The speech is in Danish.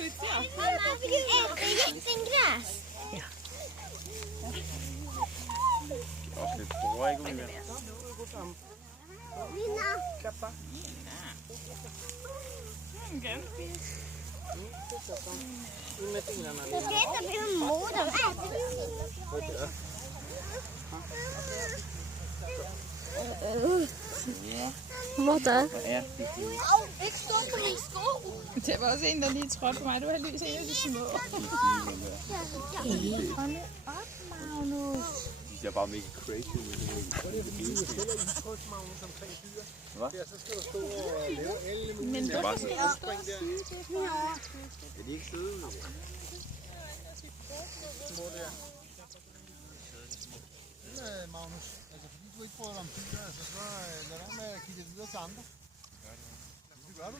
Mamma, vill du äta jättegräs? Også lidt bruger, ikke, Olivia? Lina. Du ska inte bli en mor, de äter Hvordan? Ja, det er fint. Ikke stå på min sko. Der var også en, der lige trådte på mig. Du har lys en af de små. Hold op, Magnus. De er bare mega crazy. Hvad? Men Det er bare hvorfor sådan. skal jeg stå og sige det for? Kan de ikke sidde ude? Magnus, altså fordi du ikke bryder dig om dyr, altså så lad være med at kigge videre til andre. Det gør du.